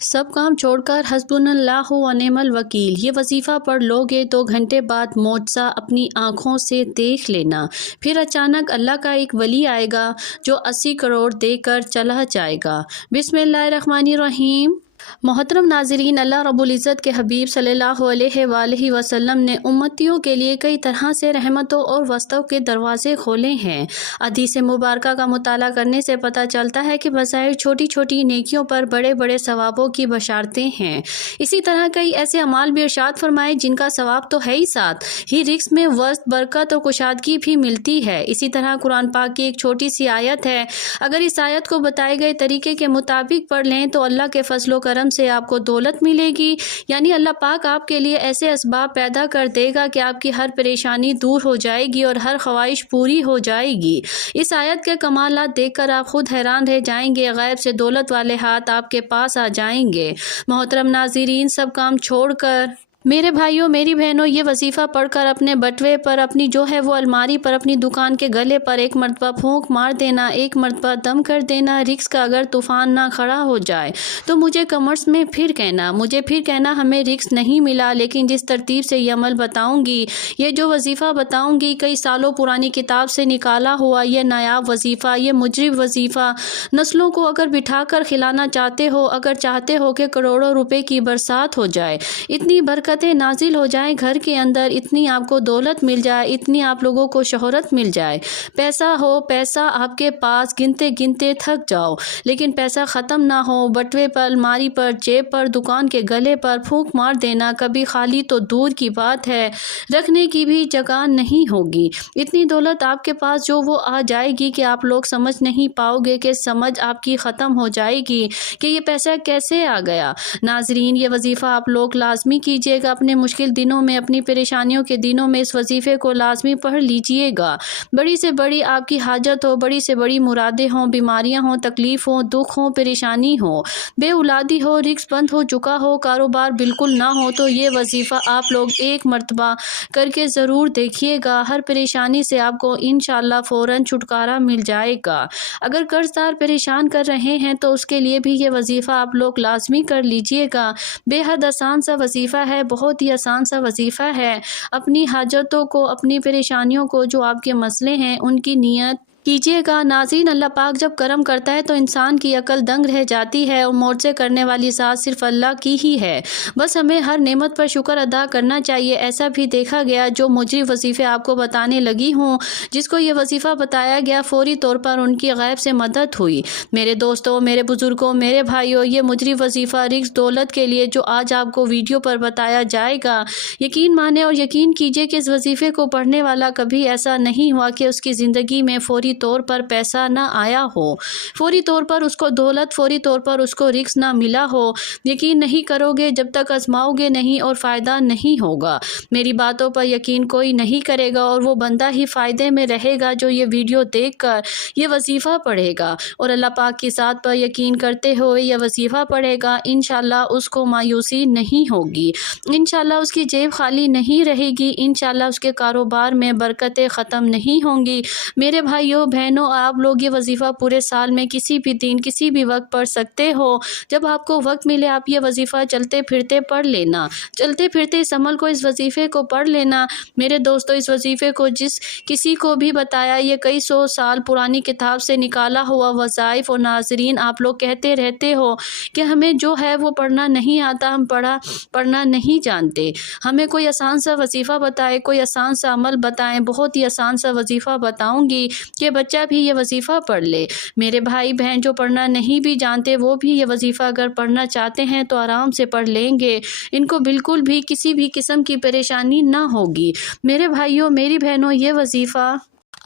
سب کام چھوڑ کر حسبنا اللہ و نعم الوکیل یہ وظیفہ پڑھ لو گے تو گھنٹے بعد معجزہ اپنی آنکھوں سے دیکھ لینا۔ پھر اچانک اللہ کا ایک ولی آئے گا جو 80 کروڑ دے کر چلا جائے گا۔ بسم اللہ الرحمن الرحیم۔ محترم ناظرین، اللہ رب العزت کے حبیب صلی اللہ علیہ وآلہ وسلم نے امتیوں کے لیے کئی طرح سے رحمتوں اور وسطوں کے دروازے کھولے ہیں۔ حدیث مبارکہ کا مطالعہ کرنے سے پتہ چلتا ہے کہ بظاہر چھوٹی چھوٹی نیکیوں پر بڑے بڑے ثوابوں کی بشارتیں ہیں۔ اسی طرح کئی ایسے اعمال بھی ارشاد فرمائے جن کا ثواب تو ہے ہی، ساتھ ہی رزق میں وسط، برکت اور کشادگی بھی ملتی ہے۔ اسی طرح قرآن پاک کی ایک چھوٹی سی آیت ہے، اگر اس آیت کو بتائے گئے طریقے کے مطابق پڑھ لیں تو اللہ کے فضل و کرم سے آپ کو دولت ملے گی، یعنی اللہ پاک آپ کے لیے ایسے اسباب پیدا کر دے گا کہ آپ کی ہر پریشانی دور ہو جائے گی اور ہر خواہش پوری ہو جائے گی۔ اس آیت کے کمالات دیکھ کر آپ خود حیران رہ جائیں گے، غیب سے دولت والے ہاتھ آپ کے پاس آ جائیں گے۔ محترم ناظرین، سب کام چھوڑ کر میرے بھائیوں میری بہنوں یہ وظیفہ پڑھ کر اپنے بٹوے پر، اپنی جو ہے وہ الماری پر، اپنی دکان کے گلے پر ایک مرتبہ پھونک مار دینا، ایک مرتبہ دم کر دینا۔ رزق کا اگر طوفان نہ کھڑا ہو جائے تو مجھے کمرس میں پھر کہنا ہمیں رزق نہیں ملا، لیکن جس ترتیب سے یہ عمل بتاؤں گی، یہ جو وظیفہ بتاؤں گی، کئی سالوں پرانی کتاب سے نکالا ہوا یہ نایاب وظیفہ، یہ مجرب وظیفہ، نسلوں کو اگر بٹھا کر کھلانا چاہتے ہو، اگر چاہتے ہو کہ کروڑوں روپے کی برسات ہو جائے، اتنی برکتیں نازل ہو جائیں گھر کے اندر، اتنی آپ کو دولت مل جائے، اتنی آپ لوگوں کو شہرت مل جائے، پیسہ ہو، پیسہ آپ کے پاس گنتے گنتے تھک جاؤ لیکن پیسہ ختم نہ ہو، بٹوے پر، الماری پر، جیب پر، دکان کے گلے پر پھونک مار دینا، کبھی خالی تو دور کی بات ہے رکھنے کی بھی جگہ نہیں ہوگی۔ اتنی دولت آپ کے پاس جو وہ آ جائے گی کہ آپ لوگ سمجھ نہیں پاؤ گے، کہ سمجھ آپ کی ختم ہو جائے گی کہ یہ پیسہ کیسے آ گیا۔ ناظرین، یہ وظیفہ آپ لوگ لازمی کیجیے گا، اپنے مشکل دنوں میں، اپنی پریشانیوں کے دنوں میں اس وظیفے کو لازمی پڑھ لیجیے گا۔ بڑی سے بڑی آپ کی حاجت ہو، بڑی سے بڑی مرادیں ہوں، بیماریاں ہوں، تکلیف ہوں، دکھ ہوں، پریشانی ہو، بے اولادی ہو، رزق بند ہو چکا ہو، کاروبار بالکل نہ ہو، تو یہ وظیفہ آپ لوگ ایک مرتبہ کر کے ضرور دیکھیے گا۔ ہر پریشانی سے آپ کو انشاءاللہ فوراً چھٹکارا مل جائے گا۔ اگر قرض دار پریشان کر رہے ہیں تو اس کے لیے بھی یہ وظیفہ آپ لوگ لازمی کر لیجیے گا۔ بے حد آسان سا وظیفہ ہے، بہت ہی آسان سا وظیفہ ہے۔ اپنی حاجتوں کو، اپنی پریشانیوں کو، جو آپ کے مسئلے ہیں ان کی نیت کیجیے گا۔ ناظرین، اللہ پاک جب کرم کرتا ہے تو انسان کی عقل دنگ رہ جاتی ہے، اور معجزے کرنے والی ذات صرف اللہ کی ہی ہے۔ بس ہمیں ہر نعمت پر شکر ادا کرنا چاہیے۔ ایسا بھی دیکھا گیا جو مجرب وظیفے آپ کو بتانے لگی ہوں، جس کو یہ وظیفہ بتایا گیا، فوری طور پر ان کی غیب سے مدد ہوئی۔ میرے دوستوں، میرے بزرگوں، میرے بھائیوں، یہ مجرب وظیفہ رزق دولت کے لیے جو آج آپ کو ویڈیو پر بتایا جائے گا، یقین مانے اور یقین کیجیے کہ اس وظیفے کو پڑھنے والا کبھی ایسا نہیں ہوا کہ اس کی زندگی میں فوری طور پر پیسہ نہ آیا ہو، فوری طور پر اس کو دولت، فوری طور پر اس کو رزق نہ ملا ہو۔ یقین نہیں کرو گے جب تک آزماؤ گے نہیں، اور فائدہ نہیں ہوگا۔ میری باتوں پر یقین کوئی نہیں کرے گا، اور وہ بندہ ہی فائدے میں رہے گا جو یہ ویڈیو دیکھ کر یہ وظیفہ پڑھے گا، اور اللہ پاک کی ذات پر یقین کرتے ہوئے یہ وظیفہ پڑھے گا۔ انشاءاللہ اس کو مایوسی نہیں ہوگی، انشاءاللہ اس کی جیب خالی نہیں رہے گی، انشاءاللہ اس کے کاروبار میں برکتیں ختم نہیں ہوں گی۔ میرے بھائیوں بہنوں، آپ لوگ یہ وظیفہ پورے سال میں کسی بھی دن، کسی بھی وقت پڑھ سکتے ہو۔ جب آپ کو وقت ملے آپ یہ وظیفہ چلتے پھرتے پڑھ لینا، چلتے پھرتے اس عمل کو، اس وظیفے کو پڑھ لینا۔ میرے دوستو، اس وظیفے کو جس کسی کو بھی بتایا، یہ کئی سو سال پرانی کتاب سے نکالا ہوا وظائف، اور ناظرین آپ لوگ کہتے رہتے ہو کہ ہمیں جو ہے وہ پڑھنا نہیں آتا، ہم پڑھنا نہیں جانتے، ہمیں کوئی آسان سا وظیفہ بتائے، کوئی آسان سا عمل بتائیں۔ بہت ہی آسان سا وظیفہ بتاؤں گی کہ بچہ بھی یہ وظیفہ پڑھ لے۔ میرے بھائی بہن جو پڑھنا نہیں بھی جانتے وہ بھی یہ وظیفہ اگر پڑھنا چاہتے ہیں تو آرام سے پڑھ لیں گے، ان کو بالکل بھی کسی بھی قسم کی پریشانی نہ ہوگی۔ میرے بھائیوں میری بہنوں، یہ وظیفہ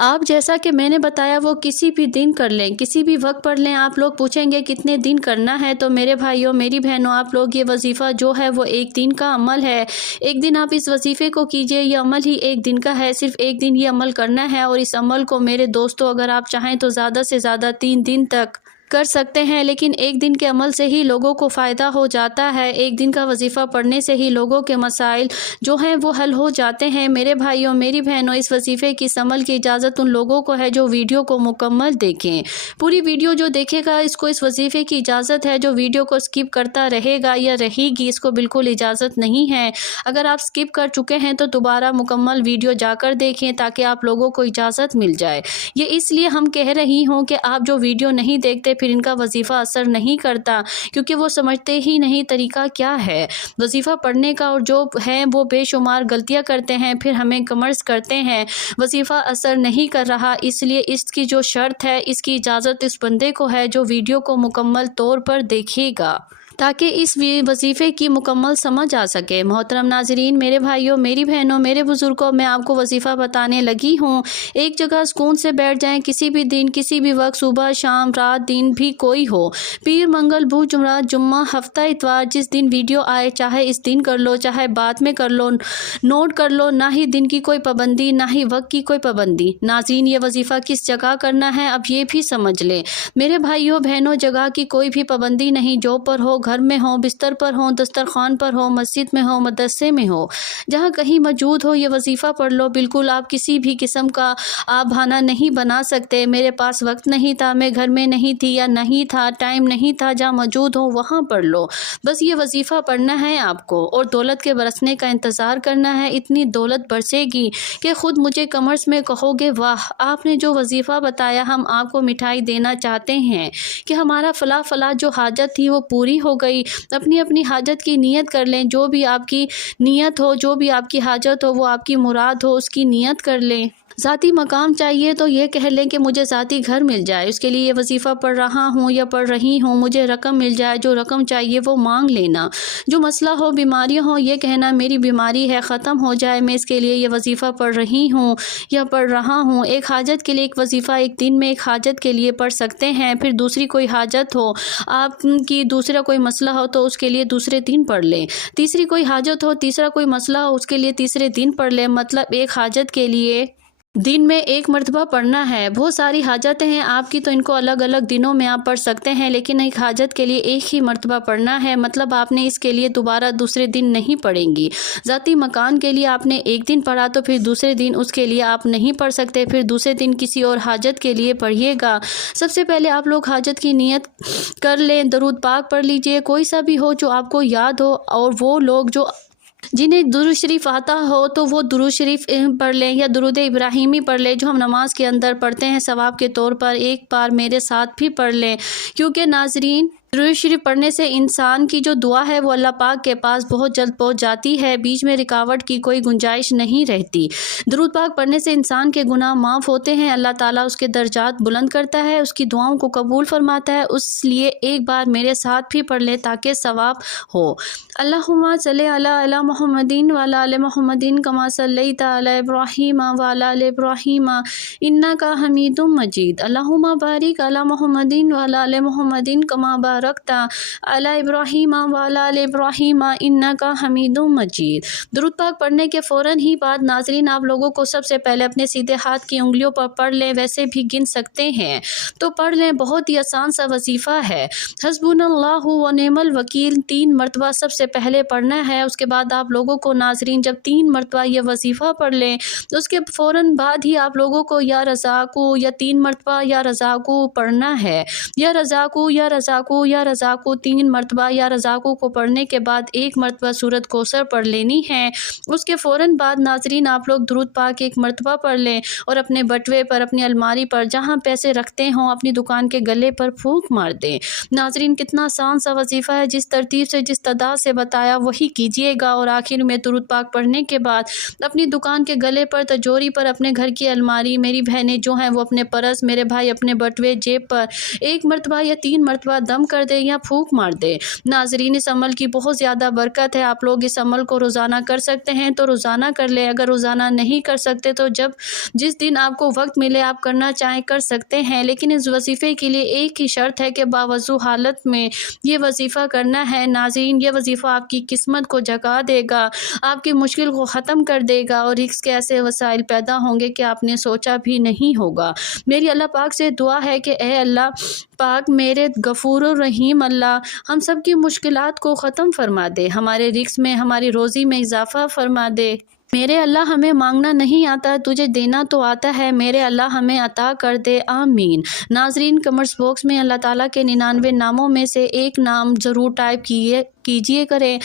آپ جیسا کہ میں نے بتایا وہ کسی بھی دن کر لیں، کسی بھی وقت پڑھ لیں۔ آپ لوگ پوچھیں گے کتنے دن کرنا ہے، تو میرے بھائیوں میری بہنوں، آپ لوگ یہ وظیفہ جو ہے وہ ایک دن کا عمل ہے۔ ایک دن آپ اس وظیفے کو کیجئے، یہ عمل ہی ایک دن کا ہے، صرف ایک دن یہ عمل کرنا ہے، اور اس عمل کو میرے دوستوں اگر آپ چاہیں تو زیادہ سے زیادہ 3 دن تک کر سکتے ہیں، لیکن ایک دن کے عمل سے ہی لوگوں کو فائدہ ہو جاتا ہے، ایک دن کا وظیفہ پڑھنے سے ہی لوگوں کے مسائل جو ہیں وہ حل ہو جاتے ہیں۔ میرے بھائیوں، میری بہنوں، اس وظیفے کی عمل کی اجازت ان لوگوں کو ہے جو ویڈیو کو مکمل دیکھیں۔ پوری ویڈیو جو دیکھے گا اس کو اس وظیفے کی اجازت ہے، جو ویڈیو کو سکپ کرتا رہے گا یا رہے گی اس کو بالکل اجازت نہیں ہے۔ اگر آپ سکپ کر چکے ہیں تو دوبارہ مکمل ویڈیو جا کر دیکھیں تاکہ آپ لوگوں کو اجازت مل جائے۔ یہ اس لیے ہم کہہ رہی ہوں کہ آپ جو ویڈیو نہیں دیکھتے پھر ان کا وظیفہ اثر نہیں کرتا، کیونکہ وہ سمجھتے ہی نہیں طریقہ کیا ہے وظیفہ پڑھنے کا، اور جو ہیں وہ بے شمار غلطیاں کرتے ہیں، پھر ہمیں کمرس کرتے ہیں وظیفہ اثر نہیں کر رہا۔ اس لیے اس کی جو شرط ہے، اس کی اجازت اس بندے کو ہے جو ویڈیو کو مکمل طور پر دیکھے گا، تاکہ اس وظیفے کی مکمل سمجھ آ سکے۔ محترم ناظرین، میرے بھائیوں، میری بہنوں، میرے بزرگوں، میں آپ کو وظیفہ بتانے لگی ہوں۔ ایک جگہ سکون سے بیٹھ جائیں، کسی بھی دن، کسی بھی وقت، صبح، شام، رات، دن بھی کوئی ہو، پیر، منگل، بدھ، جمعرات، جمعہ، ہفتہ، اتوار، جس دن ویڈیو آئے، چاہے اس دن کر لو چاہے بعد میں کر لو، نوٹ کر لو، نہ ہی دن کی کوئی پابندی نہ ہی وقت کی کوئی پابندی۔ ناظرین، یہ وظیفہ کس جگہ کرنا ہے اب یہ بھی سمجھ لیں۔ میرے بھائیوں بہنوں، جگہ کی کوئی بھی پابندی نہیں، جاب پر ہو، گھر میں ہو، بستر پر ہو، دسترخوان پر ہو، مسجد میں ہو، مدرسے میں ہو، جہاں کہیں موجود ہو یہ وظیفہ پڑھ لو۔ بالکل آپ کسی بھی قسم کا آپ بہانہ نہیں بنا سکتے، میرے پاس وقت نہیں تھا، میں گھر میں نہیں تھی یا نہیں تھا، ٹائم نہیں تھا، جہاں موجود ہو وہاں پڑھ لو۔ بس یہ وظیفہ پڑھنا ہے آپ کو، اور دولت کے برسنے کا انتظار کرنا ہے۔ اتنی دولت برسے گی کہ خود مجھے کمرس میں کہو گے واہ، آپ نے جو وظیفہ بتایا ہم آپ کو مٹھائی دینا چاہتے ہیں کہ ہمارا فلاں فلاں جو حاجت تھی وہ پوری ہو گئی۔ اپنی اپنی حاجت کی نیت کر لیں، جو بھی آپ کی نیت ہو، جو بھی آپ کی حاجت ہو، وہ آپ کی مراد ہو، اس کی نیت کر لیں۔ ذاتی مقام چاہیے تو یہ کہہ لیں کہ مجھے ذاتی گھر مل جائے، اس کے لیے یہ وظیفہ پڑھ رہا ہوں یا پڑھ رہی ہوں، مجھے رقم مل جائے، جو رقم چاہیے وہ مانگ لینا۔ جو مسئلہ ہو، بیماریاں ہوں، یہ کہنا میری بیماری ہے ختم ہو جائے، میں اس کے لیے یہ وظیفہ پڑھ رہی ہوں یا پڑھ رہا ہوں۔ ایک حاجت کے لیے ایک وظیفہ ایک دن میں ایک حاجت کے لیے پڑھ سکتے ہیں، پھر دوسری کوئی حاجت ہو آپ کی، دوسرا کوئی مسئلہ ہو تو اس کے لیے دوسرے دن پڑھ لیں، تیسری کوئی حاجت ہو، تیسرا کوئی مسئلہ ہو اس کے لیے تیسرے دن پڑھ لیں۔ مطلب ایک حاجت کے لیے دن میں ایک مرتبہ پڑھنا ہے۔ بہت ساری حاجتیں ہیں آپ کی تو ان کو الگ الگ دنوں میں آپ پڑھ سکتے ہیں، لیکن ایک حاجت کے لیے ایک ہی مرتبہ پڑھنا ہے، مطلب آپ نے اس کے لیے دوبارہ دوسرے دن نہیں پڑھیں گی۔ ذاتی مکان کے لیے آپ نے ایک دن پڑھا تو پھر دوسرے دن اس کے لیے آپ نہیں پڑھ سکتے، پھر دوسرے دن کسی اور حاجت کے لیے پڑھیے گا۔ سب سے پہلے آپ لوگ حاجت کی نیت کر لیں، درود پاک پڑھ لیجئے، کوئی سا بھی ہو جو آپ کو یاد ہو، اور وہ لوگ جو جنہیں درود شریف آتا ہو تو وہ درود شریف پڑھ لیں یا درود ابراہیمی پڑھ لیں، جو ہم نماز کے اندر پڑھتے ہیں ثواب کے طور پر، ایک بار میرے ساتھ بھی پڑھ لیں، کیونکہ ناظرین درود شریف پڑھنے سے انسان کی جو دعا ہے وہ اللہ پاک کے پاس بہت جلد پہنچ جاتی ہے، بیچ میں رکاوٹ کی کوئی گنجائش نہیں رہتی۔ درود پاک پڑھنے سے انسان کے گناہ معاف ہوتے ہیں، اللہ تعالیٰ اس کے درجات بلند کرتا ہے، اس کی دعاؤں کو قبول فرماتا ہے، اس لیے ایک بار میرے ساتھ بھی پڑھ لیں تاکہ ثواب ہو۔ اللہم صلی علی محمد وعلی آل محمد کما صلیت علی ابراہیم وعلی آل ابراہیم انک حمید مجید۔ اللہم بارک علی محمد وعلی آل محمد کما بارکت علی ابراہیم وعلی آل ابراہیم انک حمید مجید۔ درود پاک پڑھنے کے فوراً ہی بعد ناظرین آپ لوگوں کو سب سے پہلے اپنے سیدھے ہاتھ کی انگلیوں پر پڑھ لیں، ویسے بھی گن سکتے ہیں تو پڑھ لیں، بہت ہی آسان سا وظیفہ ہے۔ حسبنا اللہ و نعم الوکیل 3 مرتبہ سب سے پہلے پڑھنا ہے، اس کے بعد آپ لوگوں کو ناظرین جب 3 مرتبہ یہ وظیفہ پڑھ لیں اس کے فوراً بعد ہی آپ لوگوں کو یا رزاقو یا 3 مرتبہ یا رزاقو پڑھنا ہے، یا رزاقو یا رزاقو یا رزاقو 3 مرتبہ، یا رزاقو کو پڑھنے کے بعد 1 مرتبہ سورۃ کوثر پڑھ لینی ہے۔ اس کے فوراً بعد ناظرین آپ لوگ درود پاک 1 مرتبہ پڑھ لیں اور اپنے بٹوے پر، اپنی الماری پر، جہاں پیسے رکھتے ہوں اپنی دکان کے گلے پر پھونک مار دیں۔ ناظرین کتنا آسان سا وظیفہ ہے، جس ترتیب سے جس تعداد سے بتایا وہی کیجیے گا، اور آخر میں درود پاک پڑھنے کے بعد اپنی دکان کے گلے پر، تجوری پر، اپنے گھر کی الماری، میری بہنیں جو ہیں وہ اپنے پرس، میرے بھائی اپنے بٹوے، جیب پر 1 مرتبہ یا 3 مرتبہ دم کر دیں یا پھونک مار دیں۔ ناظرین اس عمل کی بہت زیادہ برکت ہے، آپ لوگ اس عمل کو روزانہ کر سکتے ہیں تو روزانہ کر لیں، اگر روزانہ نہیں کر سکتے تو جس دن آپ کو وقت ملے آپ کرنا چاہیں کر سکتے ہیں، لیکن اس وظیفے کے لیے ایک ہی شرط ہے کہ باوضو حالت میں یہ وظیفہ کرنا ہے۔ ناظرین یہ وظیفہ آپ کی قسمت کو جگا دے گا، آپ کی مشکل کو ختم کر دے گا، اور رزق کے ایسے وسائل پیدا ہوں گے کہ آپ نے سوچا بھی نہیں ہوگا۔ میری اللہ پاک سے دعا ہے کہ اے اللہ پاک میرے غفور الرحیم اللہ ہم سب کی مشکلات کو ختم فرما دے، ہمارے رزق میں، ہماری روزی میں اضافہ فرما دے۔ میرے اللہ ہمیں مانگنا نہیں آتا، تجھے دینا تو آتا ہے، میرے اللہ ہمیں عطا کر دے، آمین۔ ناظرین، کمنٹس باکس میں اللہ تعالیٰ کے 99 ناموں میں سے ایک نام ضرور ٹائپ کیجئے کریں۔